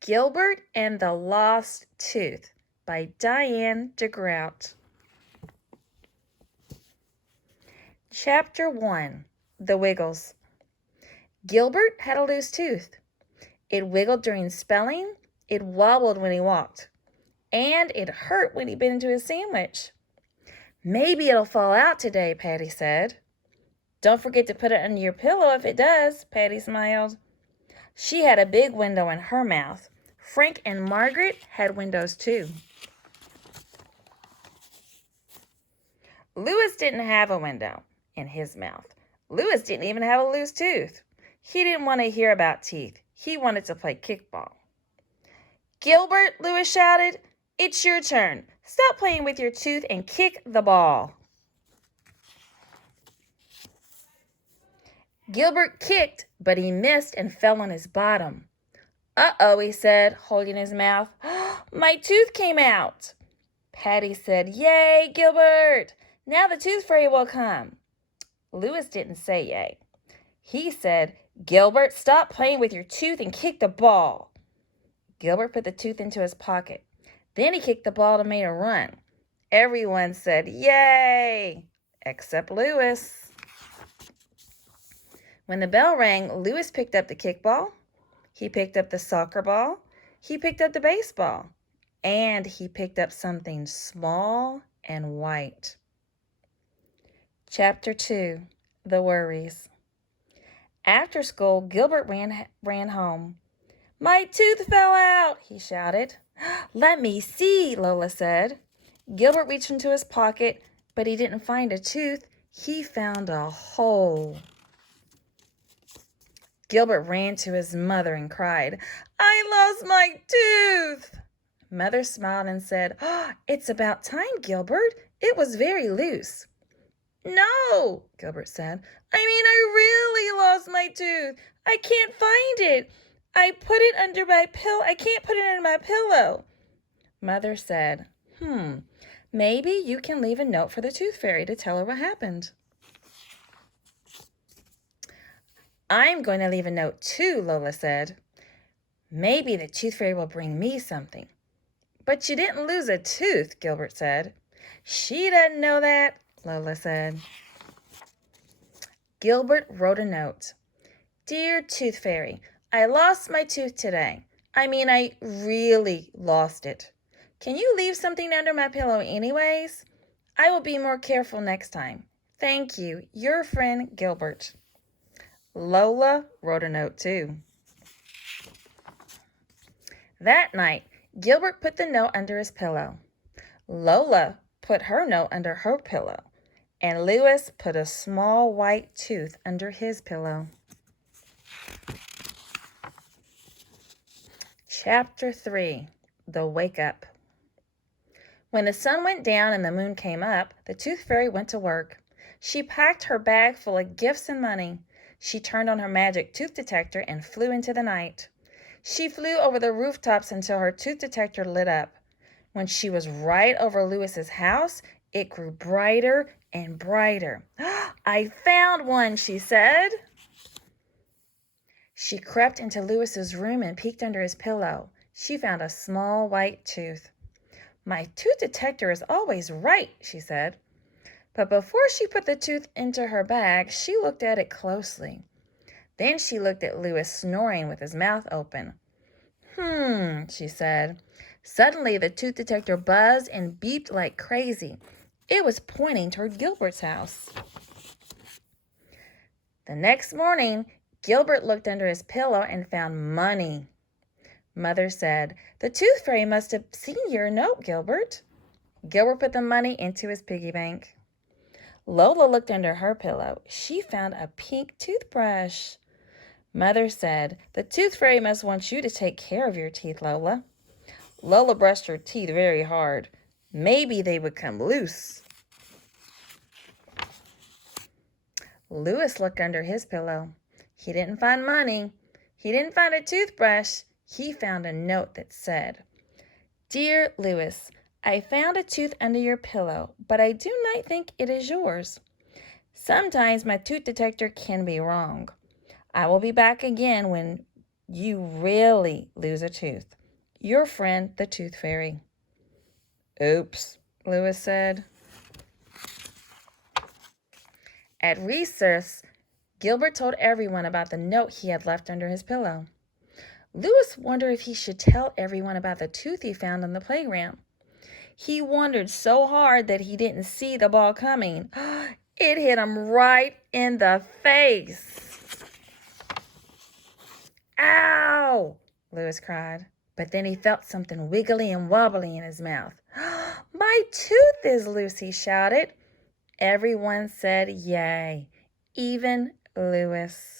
Gilbert and the Lost Tooth by Diane DeGrout. Chapter 1. The Wiggles. Gilbert had a loose tooth. It wiggled during spelling, it wobbled when he walked, and it hurt when he bit into his sandwich. "Maybe it'll fall out today," Patty said. "Don't forget to put it under your pillow if it does," Patty smiled. She had a big window in her mouth. Frank and Margaret had windows too. Louis didn't have a window in his mouth. Louis didn't even have a loose tooth. He didn't want to hear about teeth. He wanted to play kickball. "Gilbert," Louis shouted, "it's your turn. Stop playing with your tooth and kick the ball." Gilbert kicked, but he missed and fell on his bottom. "Uh-oh," he said, holding his mouth. "My tooth came out." Patty said, "Yay, Gilbert! Now the tooth fairy will come." Louis didn't say yay. He said, "Gilbert, stop playing with your tooth and kick the ball." Gilbert put the tooth into his pocket. Then he kicked the ball to make a run. Everyone said, "Yay!" except Louis. When the bell rang, Louis picked up the kickball. He picked up the soccer ball. He picked up the baseball. And he picked up something small and white. Chapter 2. The Worries. After school, Gilbert ran home. "My tooth fell out," he shouted. "Let me see," Lola said. Gilbert reached into his pocket, but he didn't find a tooth. He found a hole. Gilbert ran to his mother and cried, "I lost my tooth." Mother smiled and said, "It's about time, Gilbert. It was very loose." "No," Gilbert said. I really lost my tooth. I can't find it. I put it under my pillow. I can't put it under my pillow." Mother said, maybe you can leave a note for the tooth fairy to tell her what happened." "I'm going to leave a note too," Lola said. "Maybe the tooth fairy will bring me something." "But you didn't lose a tooth," Gilbert said. "She doesn't know that," Lola said. Gilbert wrote a note. "Dear Tooth Fairy, I lost my tooth today. I really lost it. Can you leave something under my pillow anyways? I will be more careful next time. Thank you, your friend Gilbert." Lola wrote a note too. That night, Gilbert put the note under his pillow. Lola put her note under her pillow. And Louis put a small white tooth under his pillow. Chapter 3. The Wake Up. When the sun went down and the moon came up, the tooth fairy went to work. She packed her bag full of gifts and money. She turned on her magic tooth detector and flew into the night. She flew over the rooftops until her tooth detector lit up. When she was right over Louis's house, it grew brighter and brighter. "I found one," she said. She crept into Louis's room and peeked under his pillow. She found a small white tooth. "My tooth detector is always right," she said. But before she put the tooth into her bag, she looked at it closely. Then she looked at Louis snoring with his mouth open. She said. Suddenly, the tooth detector buzzed and beeped like crazy. It was pointing toward Gilbert's house. The next morning, Gilbert looked under his pillow and found money. Mother said, "The tooth fairy must have seen your note, Gilbert." Gilbert put the money into his piggy bank. Lola looked under her pillow. She found a pink toothbrush. Mother said, "The tooth fairy must want you to take care of your teeth, Lola." Lola brushed her teeth very hard. Maybe they would come loose. Louis looked under his pillow. He didn't find money. He didn't find a toothbrush. He found a note that said, "Dear Louis, I found a tooth under your pillow, but I do not think it is yours. Sometimes my tooth detector can be wrong. I will be back again when you really lose a tooth. Your friend, the Tooth Fairy. Oops, Louis said. At recess, Gilbert told everyone about the note he had left under his pillow. Louis wondered if he should tell everyone about the tooth he found on the playground. He wondered so hard that he didn't see the ball coming. It hit him right in the face. Ow! Louis cried. But then he felt something wiggly and wobbly in his mouth. My tooth is loose, he shouted. Everyone said yay, even Louis.